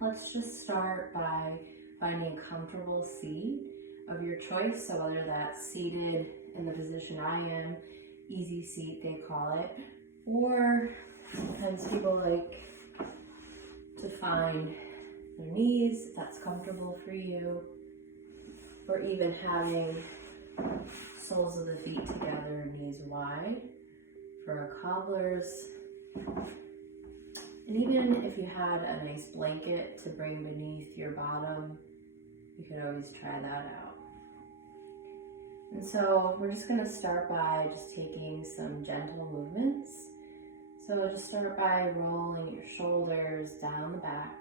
Let's just start by finding a comfortable seat of your choice. So whether that's seated in the position I am, easy seat they call it, or sometimes people like to find their knees, if that's comfortable for you, or even having soles of the feet together, knees wide for cobblers. And even if you had a nice blanket to bring beneath your bottom, you could always try that out. And so we're just going to start by just taking some gentle movements. So just start by rolling your shoulders down the back.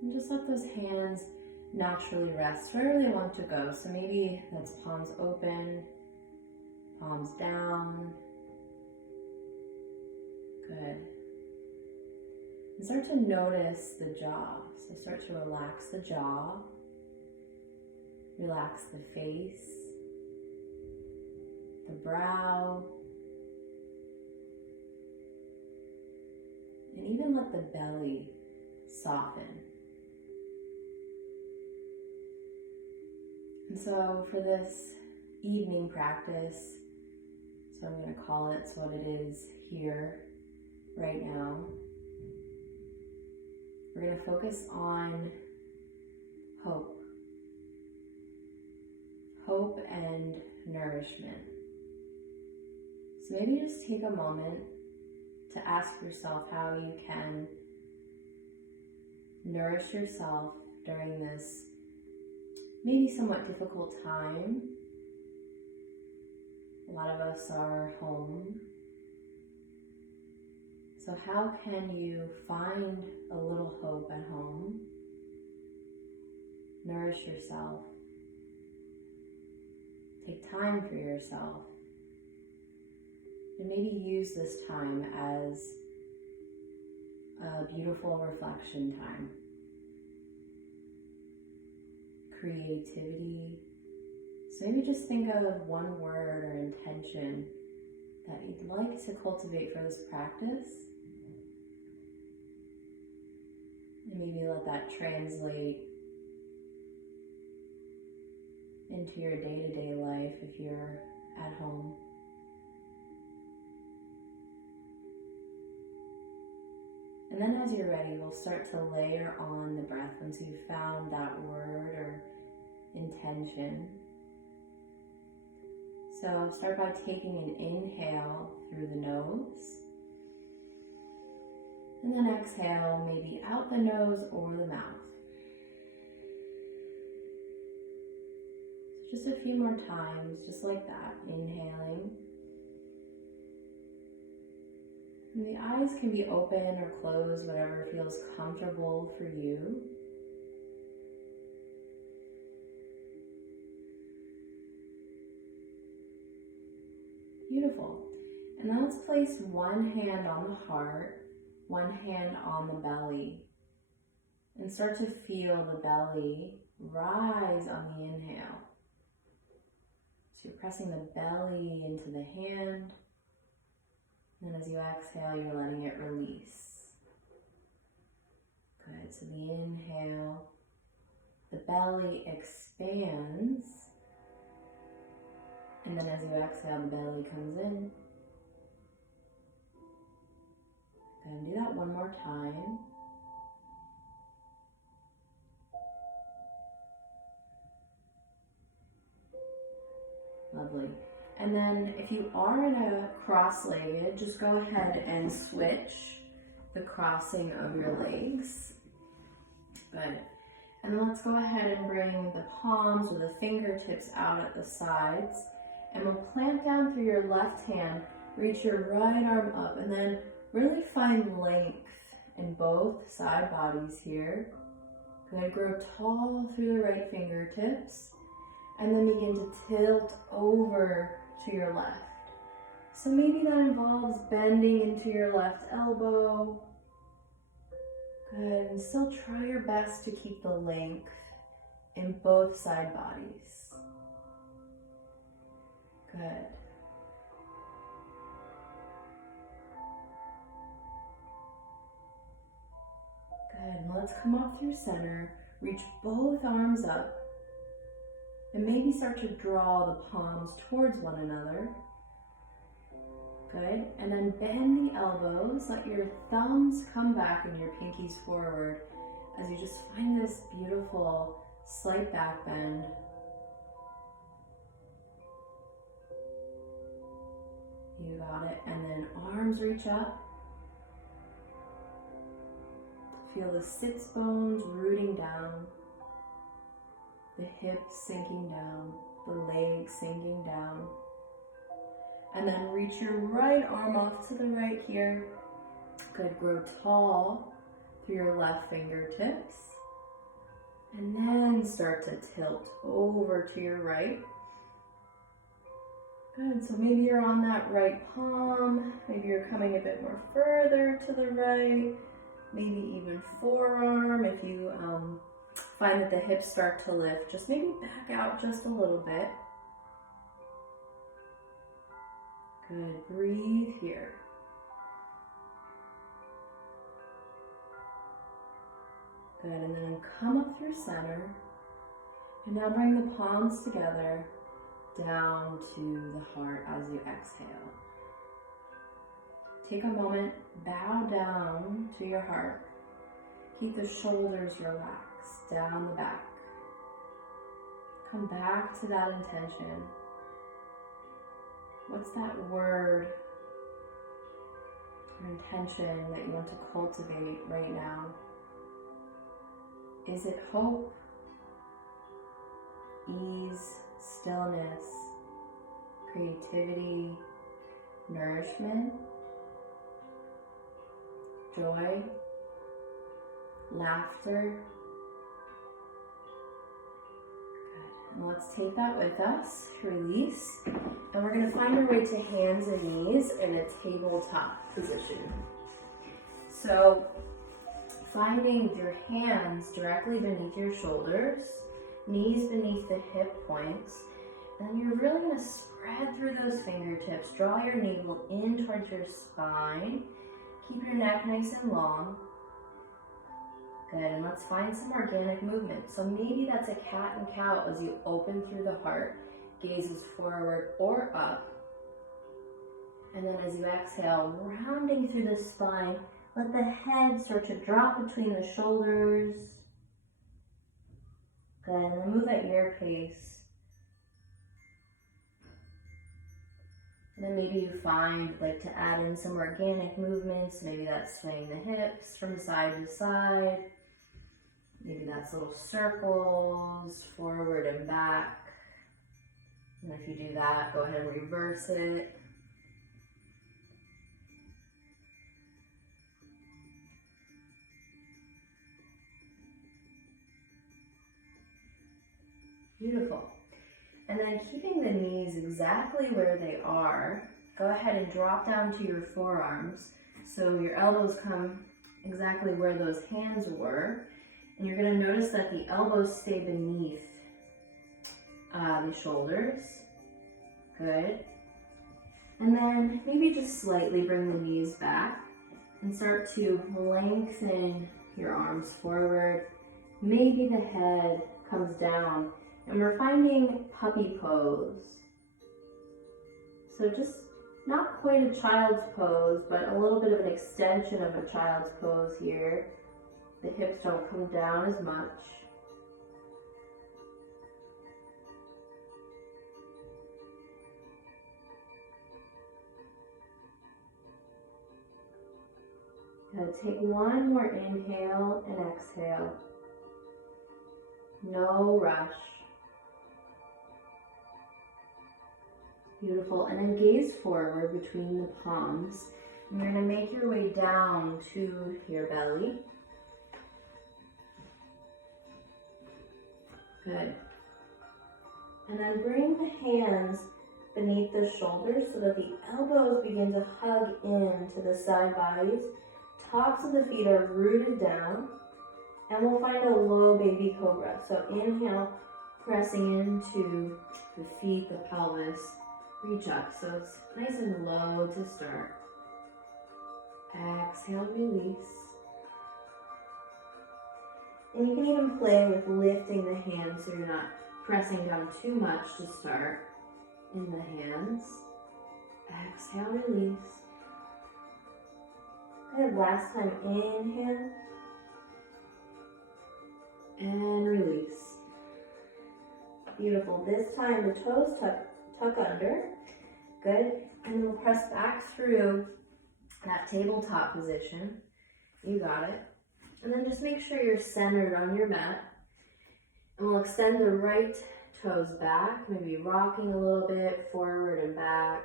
And just let those hands naturally rest wherever they want to go. So maybe that's palms open, palms down. Good. And start to notice the jaw. So start to relax the jaw. Relax the face, the brow, and even let the belly soften. And so for this evening practice, so I'm going to call it what it is here, right now, we're going to focus on hope. Hope and nourishment. So maybe just take a moment to ask yourself how you can nourish yourself during this maybe somewhat difficult time. A lot of us are home. So how can you find a little hope at home? Nourish yourself. Take time for yourself. And maybe use this time as a beautiful reflection time. Creativity. So maybe just think of one word or intention that you'd like to cultivate for this practice. And maybe let that translate into your day-to-day life if you're at home. And then as you're ready, we'll start to layer on the breath once you've found that word or intention. So start by taking an inhale through the nose. And then exhale, maybe out the nose or the mouth. So just a few more times, just like that, inhaling. And the eyes can be open or closed, whatever feels comfortable for you. Beautiful. And then let's place one hand on the heart, one hand on the belly, and start to feel the belly rise on the inhale. So you're pressing the belly into the hand, and then as you exhale, you're letting it release. Good, so the inhale, the belly expands, and then as you exhale, the belly comes in. And do that one more time. Lovely. And then if you are in a cross-legged, just go ahead and switch the crossing of your legs. Good. And then let's go ahead and bring the palms or the fingertips out at the sides. And we'll plant down through your left hand, reach your right arm up, and then really find length in both side bodies here. Good, grow tall through the right fingertips, and then begin to tilt over to your left. So maybe that involves bending into your left elbow. Good, and still try your best to keep the length in both side bodies. Good. let's come up through center, reach both arms up, and maybe start to draw the palms towards one another. Good, and then bend the elbows, let your thumbs come back and your pinkies forward as you just find this beautiful slight back bend. You got it, and then arms reach up. Feel the sits bones rooting down, the hips sinking down, the legs sinking down. And then reach your right arm off to the right here. Good, grow tall through your left fingertips. And then start to tilt over to your right. Good, so maybe you're on that right palm. Maybe you're coming a bit more further to the right. Maybe even forearm. If you find that the hips start to lift, just maybe back out just a little bit. Good, breathe here. Good, and then come up through center. And now bring the palms together down to the heart as you exhale. Take a moment, bow down to your heart. Keep the shoulders relaxed down the back. Come back to that intention. What's that word or intention that you want to cultivate right now? Is it hope, ease, stillness, creativity, nourishment, joy, laughter? And let's take that with us, release, and we're going to find our way to hands and knees in a tabletop position. So finding your hands directly beneath your shoulders, knees beneath the hip points, and you're really going to spread through those fingertips, draw your navel in towards your spine, keep your neck nice and long. Good, and let's find some organic movement. So maybe that's a cat and cow as you open through the heart, gazes forward or up. And then as you exhale, rounding through the spine, let the head start to drop between the shoulders. Good, and then move at your pace. And then maybe you find like to add in some organic movements. Maybe that's swaying the hips from side to side. Maybe that's little circles, forward and back. And if you do that, go ahead and reverse it. Beautiful. And then keeping the knees exactly where they are, go ahead and drop down to your forearms. So your elbows come exactly where those hands were. And you're going to notice that the elbows stay beneath the shoulders. Good. And then maybe just slightly bring the knees back and start to lengthen your arms forward. Maybe the head comes down. And we're finding puppy pose. So just not quite a child's pose, but a little bit of an extension of a child's pose here. The hips don't come down as much. Good. Take one more inhale and exhale. No rush. Beautiful. And then gaze forward between the palms. And you're going to make your way down to your belly. Good. And then bring the hands beneath the shoulders so that the elbows begin to hug into the side bodies. Tops of the feet are rooted down. And we'll find a low baby cobra. So inhale, pressing into the feet, the pelvis. Reach up. So it's nice and low to start. Exhale, release. And you can even play with lifting the hands so you're not pressing down too much to start in the hands. Exhale, release. Good, last time, inhale. And release. Beautiful. This time the toes tuck under. Good. And we'll press back through that tabletop position. You got it. And then just make sure you're centered on your mat. And we'll extend the right toes back, maybe rocking a little bit forward and back.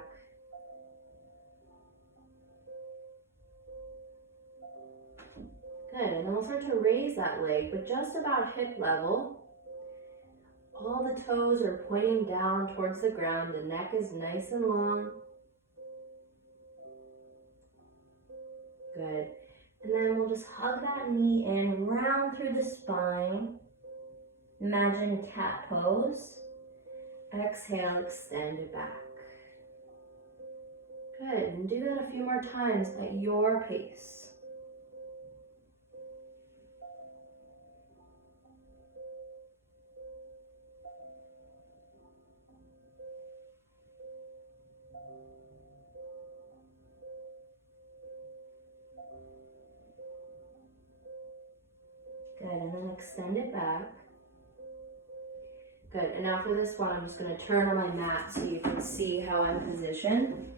Good, and then we'll start to raise that leg, but just about hip level. All the toes are pointing down towards the ground. The neck is nice and long. Good. And then we'll just hug that knee in, round through the spine. Imagine cat pose. Exhale, extend it back. Good, and do that a few more times at your pace. Good, and then extend it back. Good, and now for this one, I'm just going to turn on my mat so you can see how I'm positioned.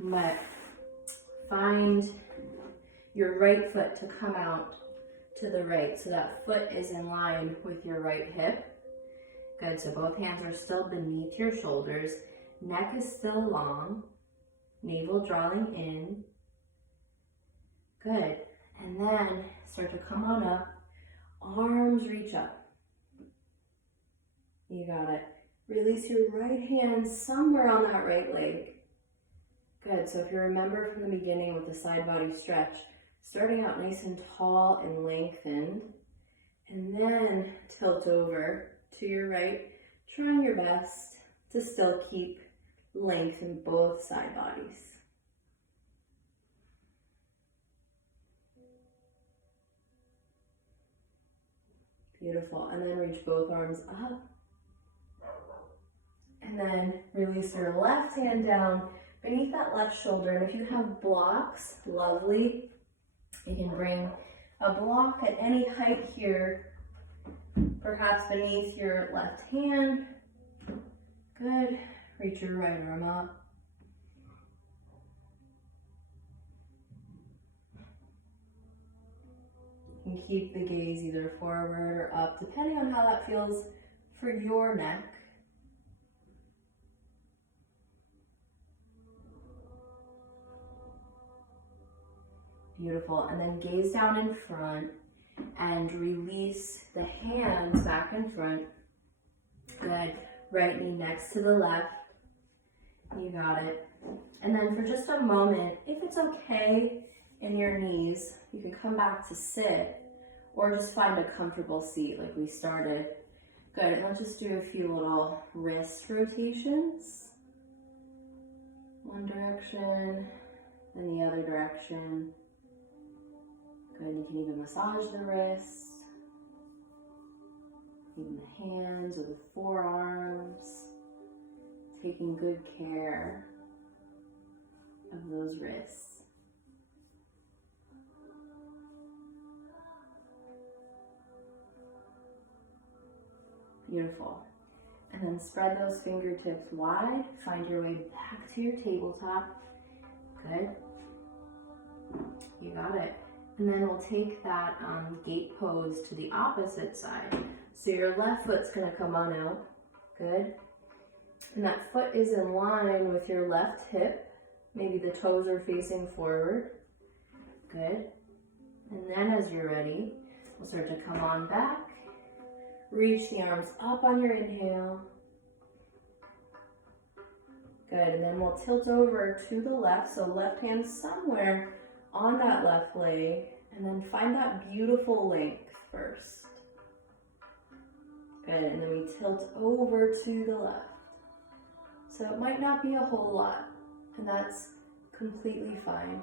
But find your right foot to come out to the right, so that foot is in line with your right hip. Good, so both hands are still beneath your shoulders. Neck is still long. Navel drawing in. Good, and then start to come on up. Arms reach up. You got it. Release your right hand somewhere on that right leg. Good, so if you remember from the beginning with the side body stretch, starting out nice and tall and lengthened, and then tilt over to your right, trying your best to still keep length in both side bodies. Beautiful, and then reach both arms up. And then release your left hand down beneath that left shoulder. And if you have blocks, lovely. You can bring a block at any height here, perhaps beneath your left hand. Good. Reach your right arm up. You can keep the gaze either forward or up, depending on how that feels for your neck. Beautiful, and then gaze down in front and release the hands back in front. Good, right knee next to the left. You got it. And then for just a moment, if it's okay in your knees, you can come back to sit or just find a comfortable seat like we started. Good, and let's just do a few little wrist rotations. One direction, then the other direction. Good, you can even massage the wrists, even the hands or the forearms, taking good care of those wrists. Beautiful. And then spread those fingertips wide, find your way back to your tabletop. Good. You got it. And then we'll take that gate pose to the opposite side. So your left foot's gonna come on out. Good. And that foot is in line with your left hip. Maybe the toes are facing forward. Good. And then as you're ready, we'll start to come on back. Reach the arms up on your inhale. Good, and then we'll tilt over to the left. So left hand somewhere on that left leg, and then find that beautiful length first. Good, and then we tilt over to the left. So it might not be a whole lot, and that's completely fine.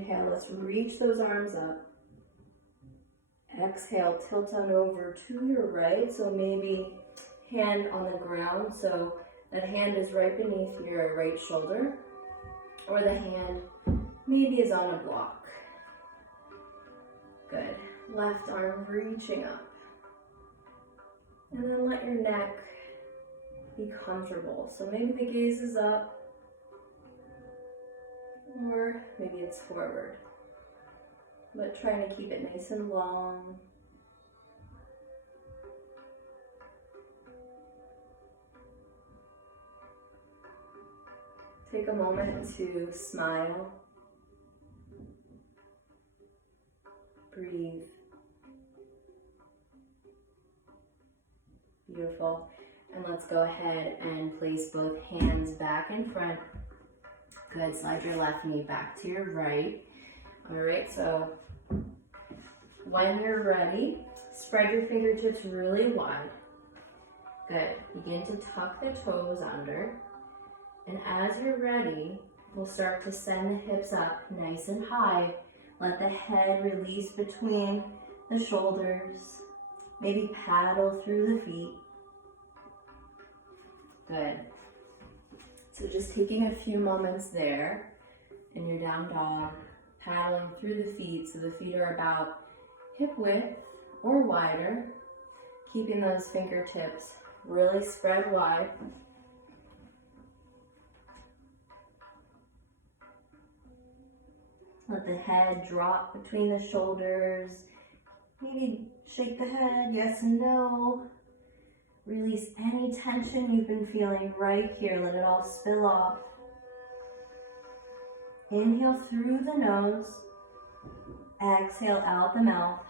Inhale, let's reach those arms up. Exhale, tilt on over to your right. So maybe hand on the ground. So that hand is right beneath your right shoulder. Or the hand maybe is on a block. Good. Left arm reaching up. And then let your neck be comfortable. So maybe the gaze is up. Or maybe it's forward. But trying to keep it nice and long. Take a moment to smile. Breathe. Beautiful. And let's go ahead and place both hands back in front. Good. Slide your left knee back to your right. All right, so when you're ready, spread your fingertips really wide. Good. Begin to tuck the toes under. And as you're ready, we'll start to send the hips up nice and high. Let the head release between the shoulders. Maybe paddle through the feet. Good. So just taking a few moments there in your down dog, paddling through the feet so the feet are about hip width or wider, keeping those fingertips really spread wide. Let the head drop between the shoulders. Maybe shake the head, yes and no. Release any tension you've been feeling right here. Let it all spill off. Inhale through the nose. Exhale out the mouth.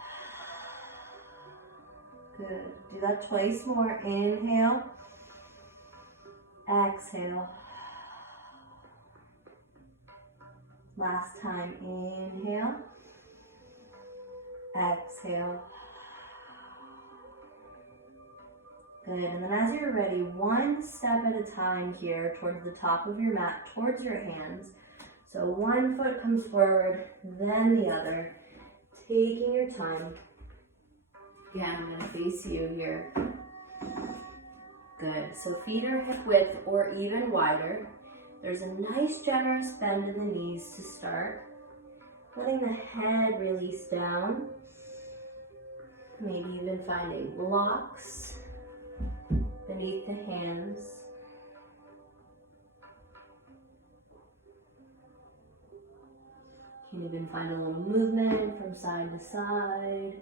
Good. Do that twice more. Inhale. Exhale. Last time. Inhale. Exhale. Good, and then as you're ready, one step at a time here towards the top of your mat, towards your hands. So one foot comes forward, then the other, taking your time. Again, I'm gonna face you here. Good, so feet are hip width or even wider. There's a nice generous bend in the knees to start. Letting the head release down. Maybe even finding blocks beneath the hands. You can even find a little movement from side to side.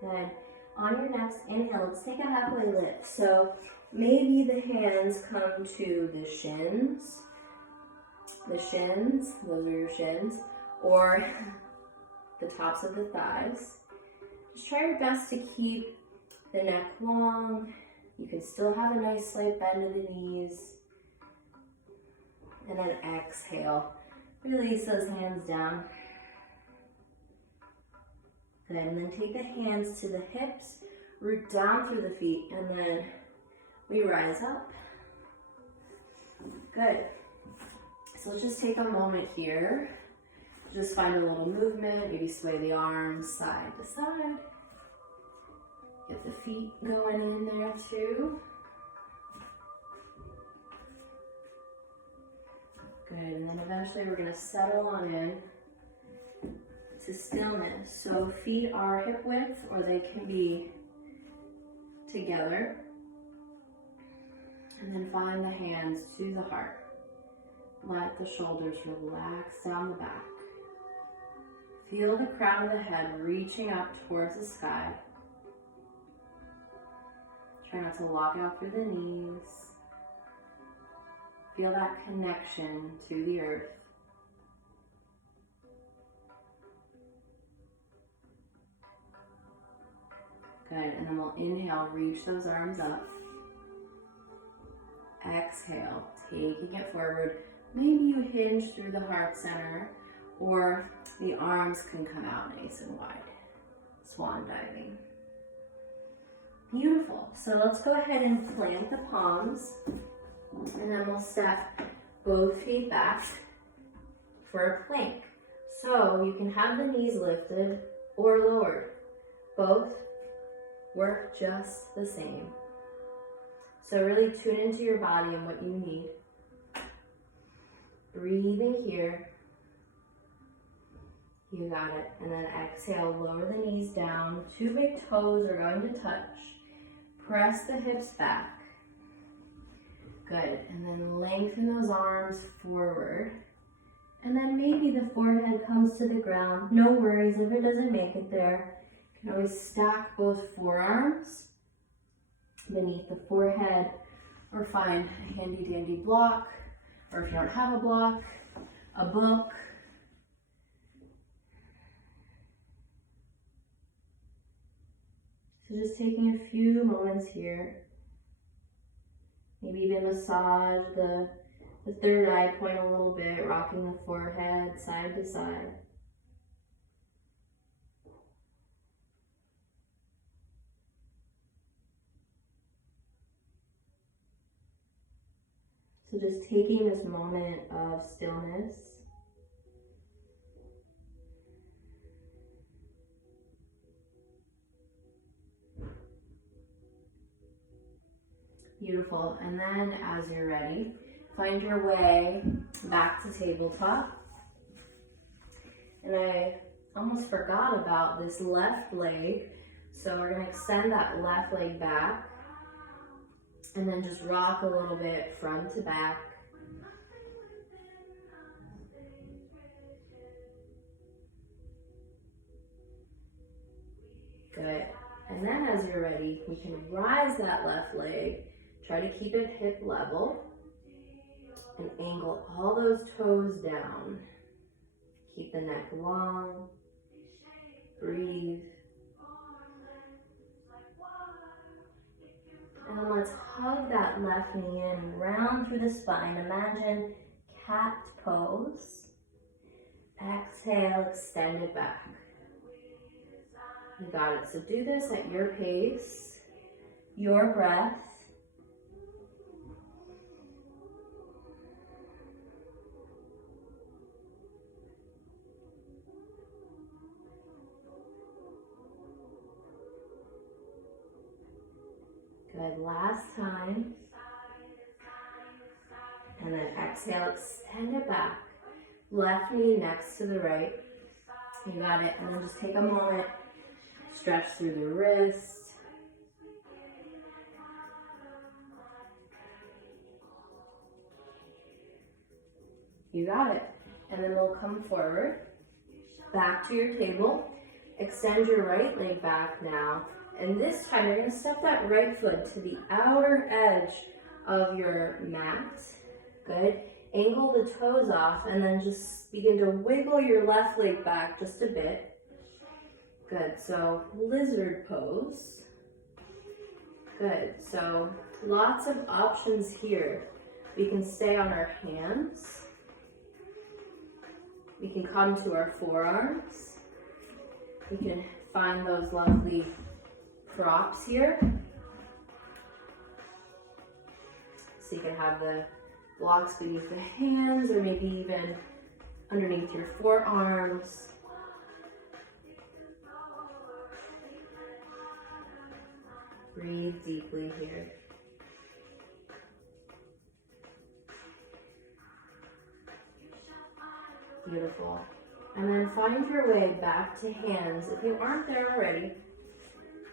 Good. On your next inhale, let's take a halfway lift. So maybe the hands come to the shins. Those are your shins, or the tops of the thighs. Just try your best to keep the neck long. You can still have a nice slight bend of the knees. And then exhale. Release those hands down. Good, and then take the hands to the hips, root down through the feet, and then we rise up. Good. So let's just take a moment here. Just find a little movement, maybe sway the arms side to side. Get the feet going in there too. Good, and then eventually we're gonna settle on in to stillness. So feet are hip width or they can be together. And then find the hands to the heart. Let the shoulders relax down the back. Feel the crown of the head reaching up towards the sky. Try not to lock out through the knees. Feel that connection to the earth. Good, and then we'll inhale, reach those arms up. Exhale, taking it forward. Maybe you hinge through the heart center, or the arms can come out nice and wide. Swan diving. Beautiful. So let's go ahead and plant the palms, and then we'll step both feet back for a plank. So you can have the knees lifted or lowered. Both work just the same. So really tune into your body and what you need. Breathing here. You got it. And then exhale, lower the knees down. 2 big toes are going to touch. Press the hips back. Good. And then lengthen those arms forward. And then maybe the forehead comes to the ground. No worries if it doesn't make it there. You can always stack both forearms beneath the forehead, or find a handy dandy block, or if you don't have a block, a book. So just taking a few moments here. Maybe even massage the third eye point a little bit, rocking the forehead side to side. So just taking this moment of stillness. Beautiful. And then as you're ready, find your way back to tabletop. And I almost forgot about this left leg. So we're going to extend that left leg back. And then just rock a little bit front to back. Good. And then as you're ready, we can rise that left leg. Try to keep it hip level. And angle all those toes down. Keep the neck long. Breathe. And then let's hug that left knee in, round through the spine. Imagine cat pose. Exhale, extend it back. You got it. So do this at your pace, your breath. Good, last time. And then exhale, extend it back. Left knee next to the right. You got it. And then just take a moment, stretch through the wrist. You got it. And then we'll come forward, back to your table. Extend your right leg back now. And this time you're going to step that right foot to the outer edge of your mat. Good. Angle the toes off and then just begin to wiggle your left leg back just a bit. Good. So lizard pose. Good. So lots of options here. We can stay on our hands. We can come to our forearms. We can find those lovely props here. So you can have the blocks beneath the hands or maybe even underneath your forearms. Breathe deeply here. Beautiful. And then find your way back to hands if you aren't there already.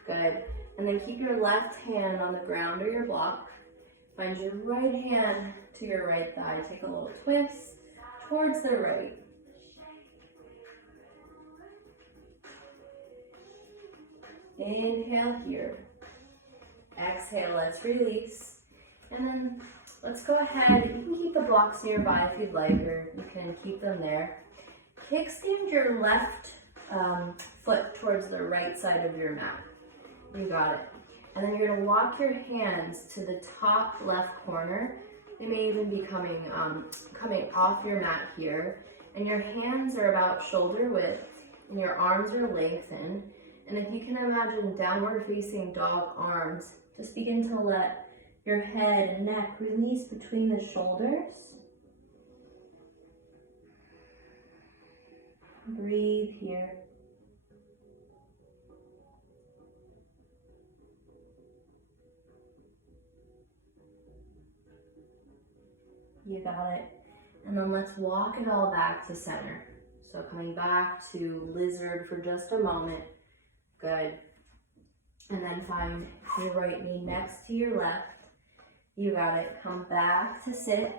Good. And then keep your left hand on the ground or your block. Find your right hand to your right thigh. Take a little twist towards the right. Inhale here. Exhale, let's release. And then let's go ahead. You can keep the blocks nearby if you'd like, or you can keep them there. Kickstand your left foot towards the right side of your mat. You got it. And then you're going to walk your hands to the top left corner. They may even be coming off your mat here. And your hands are about shoulder width, and your arms are lengthened. And if you can imagine downward facing dog arms, just begin to let your head and neck release between the shoulders. Breathe here. You got it. And then let's walk it all back to center. So coming back to lizard for just a moment. Good. And then find your right knee next to your left. You got it. Come back to sit.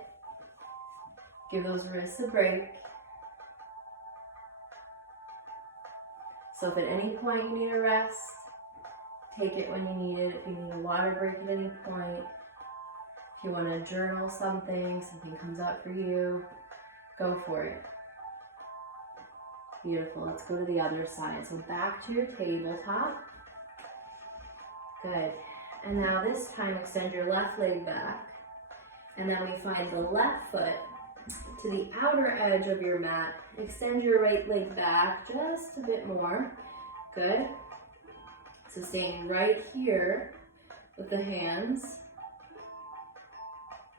Give those wrists a break. So if at any point you need a rest, take it when you need it. If you need a water break at any point, if you want to journal something comes up for you, go for it. Beautiful. Let's go to the other side. So back to your tabletop. Good. And now this time extend your left leg back. And then we find the left foot to the outer edge of your mat. Extend your right leg back just a bit more. Good. So staying right here with the hands,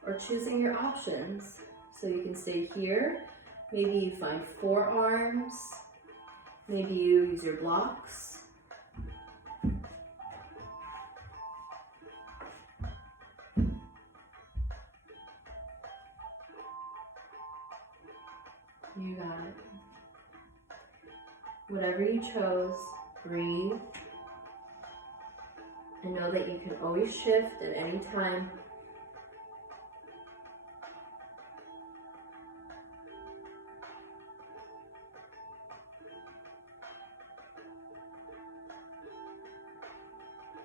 or choosing your options. So you can stay here. Maybe you find forearms. Maybe you use your blocks. You got it. Whatever you chose, breathe. And know that you can always shift at any time.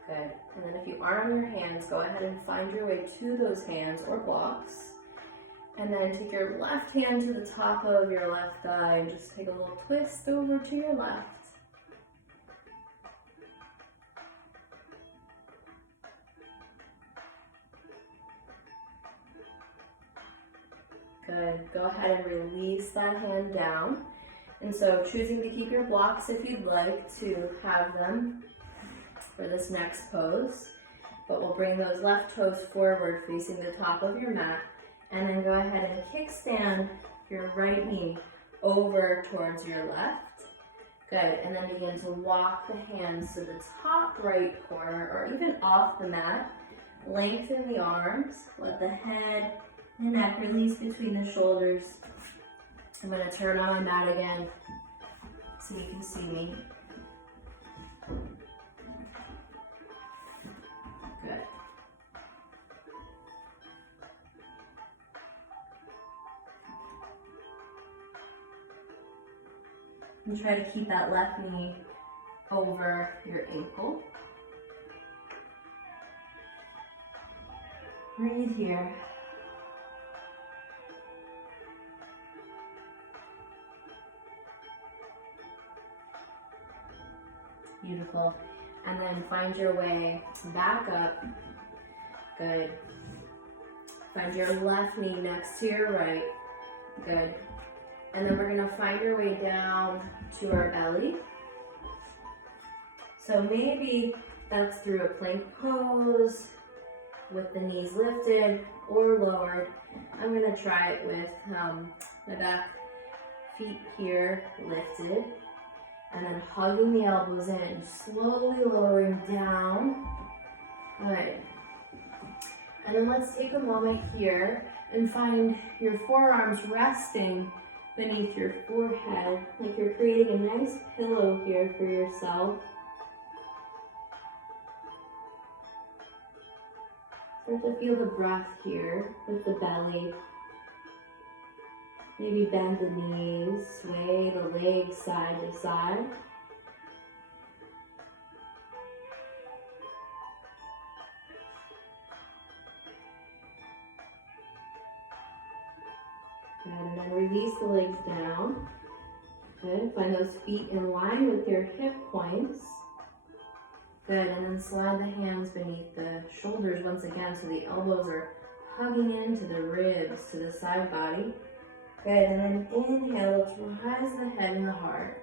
Good. And then if you are on your hands, go ahead and find your way to those hands or blocks. And then take your left hand to the top of your left thigh and just take a little twist over to your left. Good. Go ahead and release that hand down. And so choosing to keep your blocks if you'd like to have them for this next pose. But we'll bring those left toes forward facing the top of your mat. And then go ahead and kickstand your right knee over towards your left. Good. And then begin to walk the hands to the top right corner or even off the mat. Lengthen the arms. Let the head and neck release between the shoulders. I'm going to turn on my mat again so you can see me. Good. And try to keep that left knee over your ankle. Breathe here. Beautiful. And then find your way back up. Good. Find your left knee next to your right. Good. And then we're going to find your way down to our belly. So maybe that's through a plank pose with the knees lifted or lowered. I'm going to try it with my back feet here lifted. And then hugging the elbows in, slowly lowering down. Good. And then let's take a moment here and find your forearms resting beneath your forehead, like you're creating a nice pillow here for yourself. Start to feel the breath here with the belly. Maybe bend the knees, sway the legs side to side. Good, and then release the legs down. Good, find those feet in line with your hip points. Good, and then slide the hands beneath the shoulders once again so the elbows are hugging into the ribs to the side body. Good, and then inhale, let's rise the head and the heart.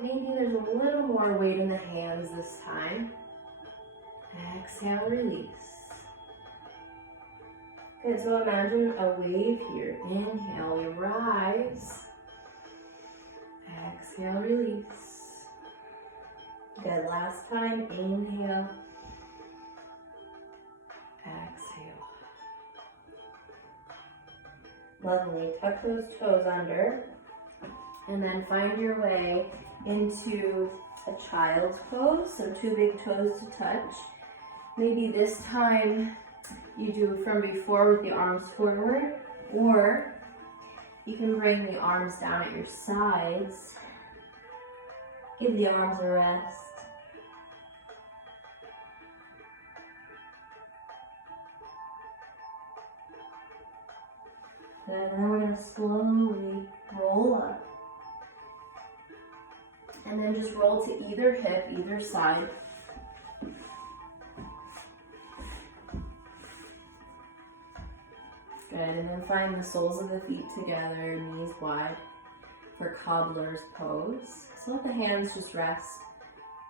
Maybe there's a little more weight in the hands this time. Exhale, release. Good, so imagine a wave here. Inhale, you rise. Exhale, release. Good, last time, inhale. Exhale. Lovely, tuck those toes under. And then find your way into a child's pose. So 2 big toes to touch. Maybe this time you do from before with the arms forward, or you can bring the arms down at your sides. Give the arms a rest. Good, and then we're going to slowly roll up. And then just roll to either hip, either side. Good, and then find the soles of the feet together, knees wide for cobbler's pose. So let the hands just rest.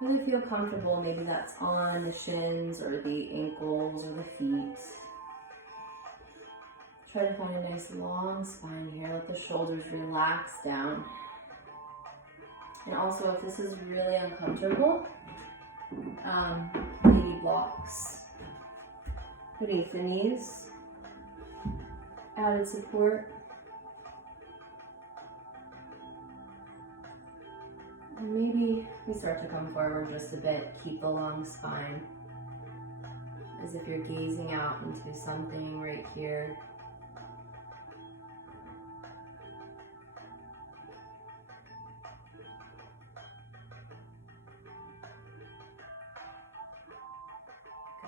Really feel comfortable, maybe that's on the shins or the ankles or the feet. Try to find a nice long spine here. Let the shoulders relax down. And also, if this is really uncomfortable, maybe blocks beneath the knees. Added support. And maybe we start to come forward just a bit. Keep the long spine as if you're gazing out into something right here.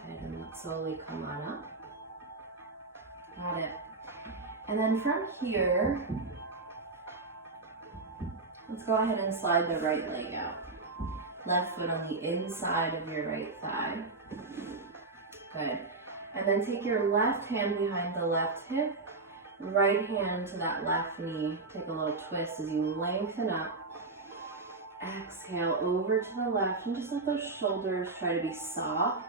Good, and let's slowly come on up. Got it. And then from here, let's go ahead and slide the right leg out. Left foot on the inside of your right thigh. Good. And then take your left hand behind the left hip, right hand to that left knee. Take a little twist as you lengthen up. Exhale over to the left and just let those shoulders try to be soft.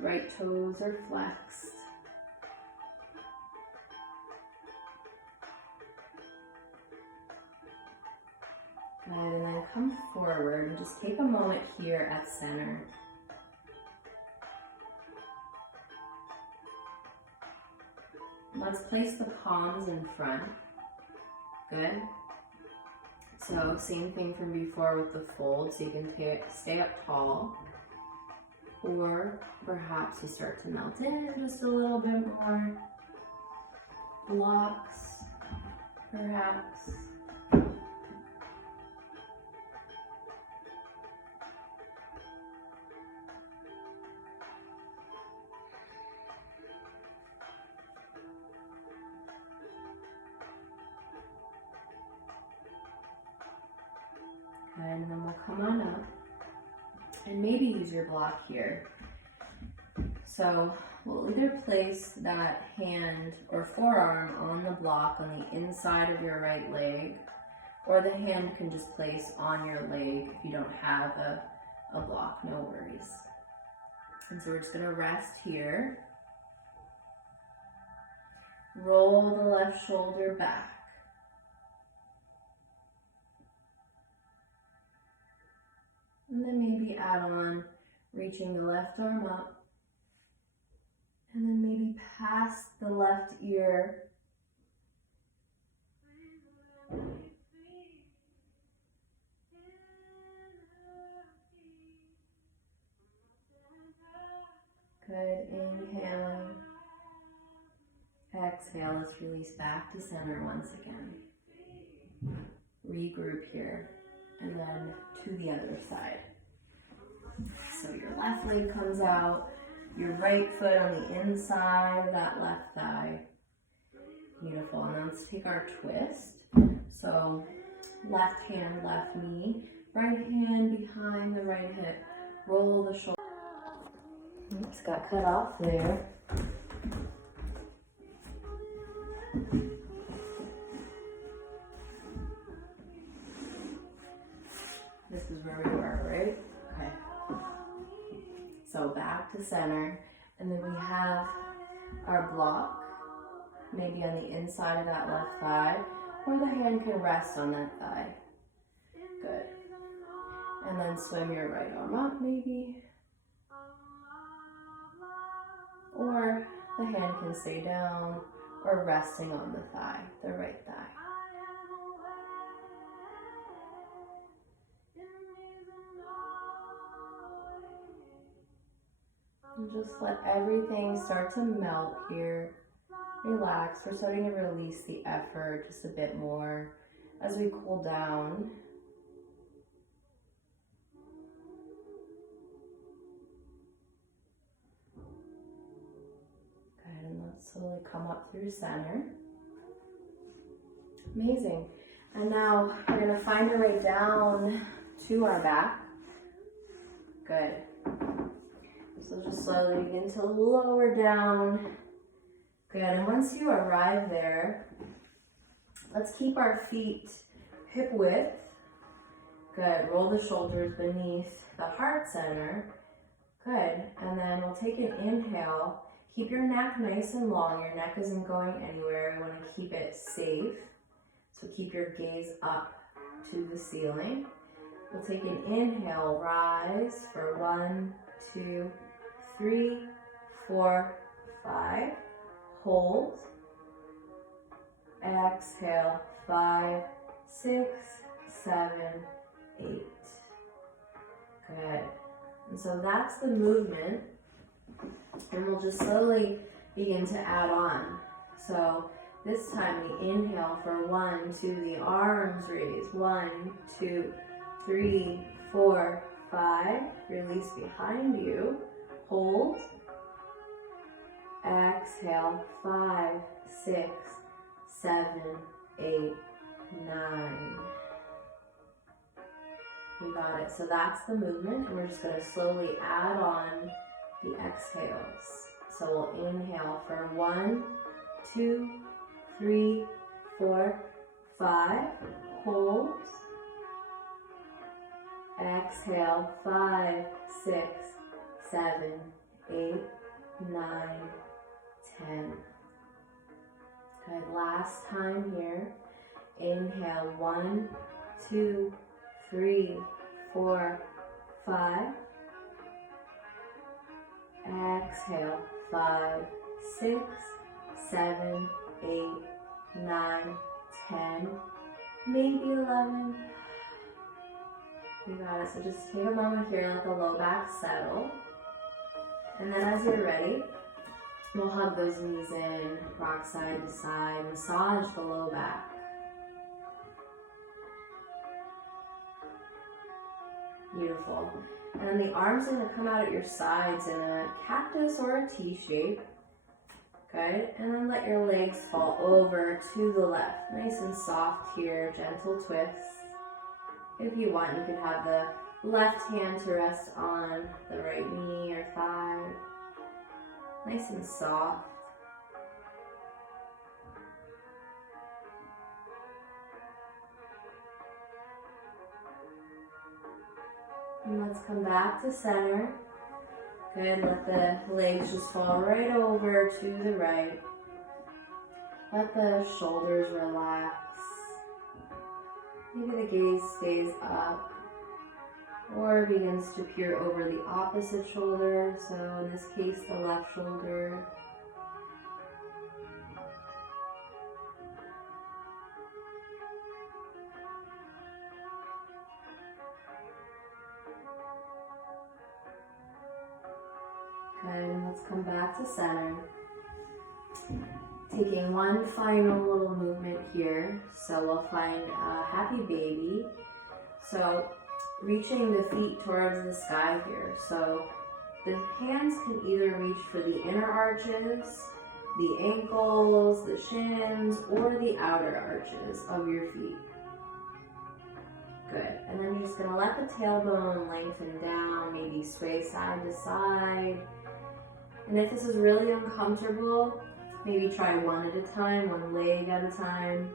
Right toes are flexed. Good, and then come forward and just take a moment here at center. Let's place the palms in front. Good. So same thing from before with the fold, so you can stay up tall. Or perhaps you start to melt in just a little bit more. Blocks, perhaps. And then we'll come on up and maybe use your block here. So we'll either place that hand or forearm on the block on the inside of your right leg, or the hand can just place on your leg if you don't have a block, no worries. And so we're just gonna rest here. Roll the left shoulder back. And then maybe add on reaching the left arm up. And then maybe past the left ear. Good, inhaling. Exhale, let's release back to center once again. Regroup here. And then to the other side. So your left leg comes out, your right foot on the inside of that left thigh. Beautiful. And then let's take our twist. So left hand, left knee, right hand behind the right hip. Roll the shoulder. Oops, got cut off there. This is where we were, right? Okay. So back to center. And then we have our block, maybe on the inside of that left thigh, or the hand can rest on that thigh. Good. And then swim your right arm up, maybe. Or the hand can stay down or resting on the thigh, the right thigh. And just let everything start to melt here. Relax. We're starting to release the effort just a bit more as we cool down. Good, and let's slowly come up through center. Amazing. And now we're going to find our way down to our back. Good. So just slowly begin to lower down. Good, and once you arrive there, let's keep our feet hip width. Good, roll the shoulders beneath the heart center. Good, and then we'll take an inhale. Keep your neck nice and long. Your neck isn't going anywhere. We want to keep it safe. So keep your gaze up to the ceiling. We'll take an inhale, rise for 1, 2, 3, 4, 5. Hold. Exhale, 5, 6, 7, 8. Good. And so that's the movement. And we'll just slowly begin to add on. So this time we inhale for 1, 2, the arms raise. 1, 2, 3, 4, 5. Release behind you. Hold. Exhale, 5, 6, 7, 8, 9. We got it. So that's the movement, and we're just going to slowly add on the exhales. So we'll inhale for 1, 2, 3, 4, 5. Hold. Exhale, 5, 6, 7, 8, 9, 10. Good. Last time here. Inhale, 1, 2, 3, 4, 5. Exhale, 5, 6, 7, 8, 9, 10, maybe 11. You got it. So just take a moment here, let the low back settle. And then as you're ready, we'll hug those knees in, rock side to side, massage the low back. Beautiful. And then the arms are going to come out at your sides in a cactus or a T shape. Good. And then let your legs fall over to the left. Nice and soft here, gentle twists. If you want, you could have the left hand to rest on the right knee or thigh. Nice and soft. And let's come back to center. Good, let the legs just fall right over to the right. Let the shoulders relax. Maybe the gaze stays up or begins to peer over the opposite shoulder. So in this case, the left shoulder. Good, and let's come back to center. Taking one final little movement here. So we'll find a happy baby. So reaching the feet towards the sky here. So the hands can either reach for the inner arches, the ankles, the shins, or the outer arches of your feet. Good. And then you're just going to let the tailbone lengthen down, maybe sway side to side. And if this is really uncomfortable, maybe try one at a time, one leg at a time.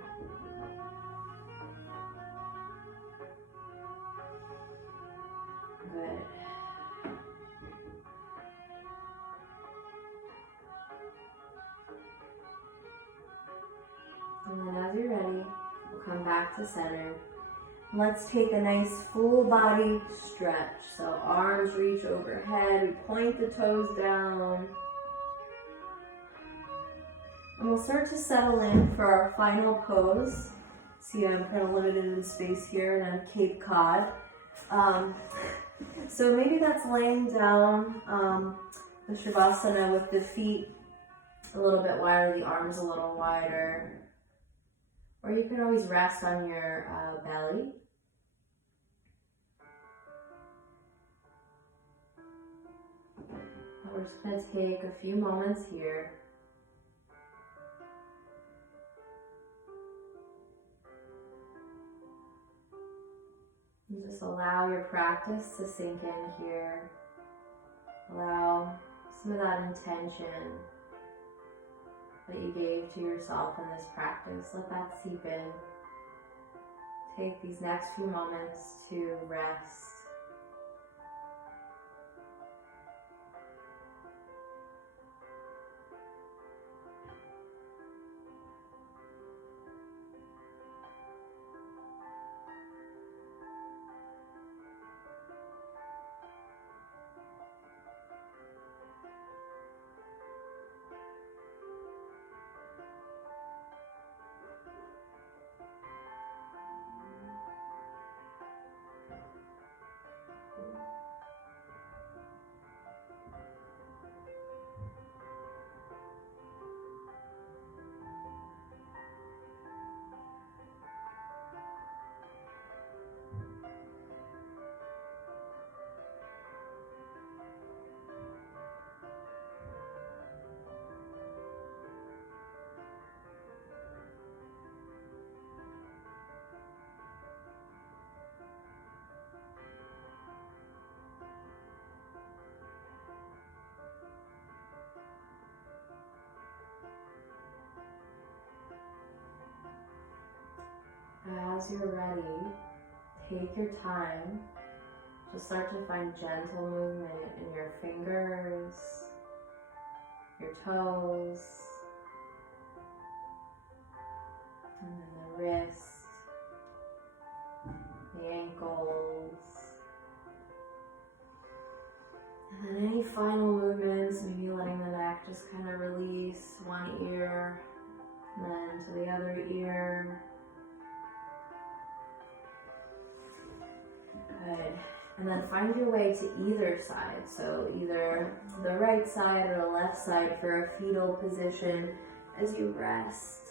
come back to center. Let's take a nice full body stretch. So arms reach overhead, we point the toes down. And we'll start to settle in for our final pose. See, I'm kind of limited in space here and on Cape Cod. So maybe that's laying down the Shavasana with the feet a little bit wider, the arms a little wider. Or you can always rest on your belly. We're just going to take a few moments here. And just allow your practice to sink in here. Allow some of that intention that you gave to yourself in this practice. Let that seep in. Take these next few moments to rest. As you're ready, take your time. Just start to find gentle movement in your fingers, your toes, and then the wrist, the ankles. And then any final movements, maybe letting the neck just kind of release one ear, and then to the other ear. Good. And then find your way to either side. So either the right side or the left side for a fetal position as you rest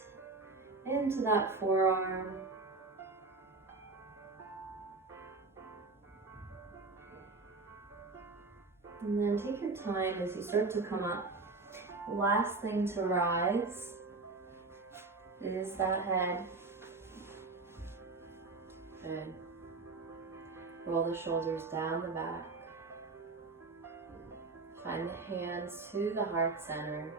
into that forearm. And then take your time as you start to come up. Last thing to rise is that head. Good. Roll the shoulders down the back. Find the hands to the heart center.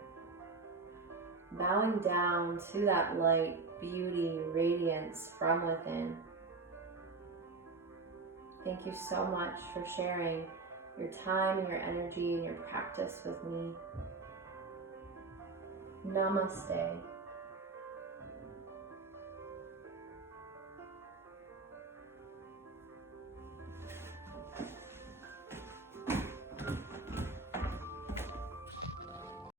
Bowing down to that light, beauty, radiance from within. Thank you so much for sharing your time and your energy and your practice with me. Namaste.